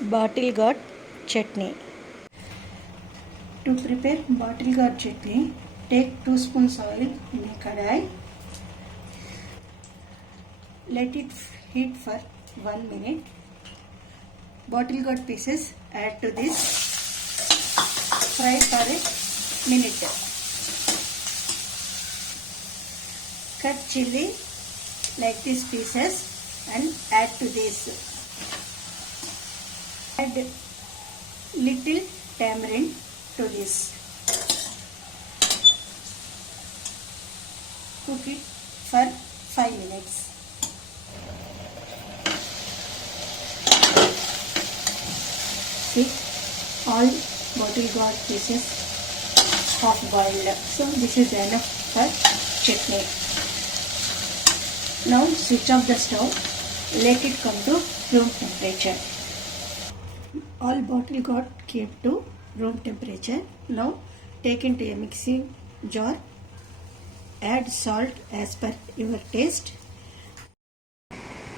Bottle gourd chutney. To prepare bottle gourd chutney, take 2 spoons oil in a kadai. Let it heat for 1 minute. Bottle gourd pieces add to this. Fry for a minute. Cut chili like these pieces and add to this. Add little tamarind to this. Cook it for 5 minutes. See, all bottle gourd pieces half boiled. So this is enough for chutney. Now switch off the stove. Let it come to room temperature. All bottle gourd came to room temperature. Now take into a mixing jar. Add salt as per your taste.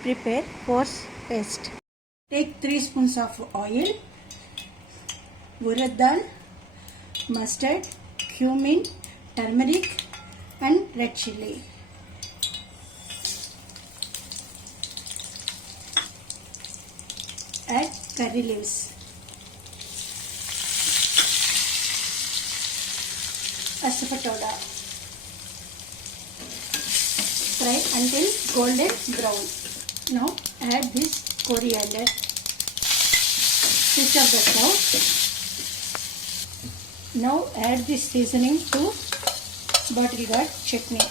Prepare coarse paste. Take 3 spoons of oil, urad dal, mustard, cumin, turmeric and red chilli. Add curry leaves. Asafatoda. Fry until golden brown. Now add this coriander. Switch off the stove. Now add this seasoning to bottle gourd chutney.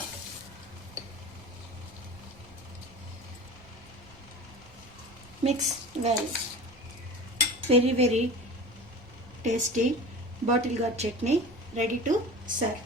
Mix well. Very tasty bottle gourd chutney ready to serve.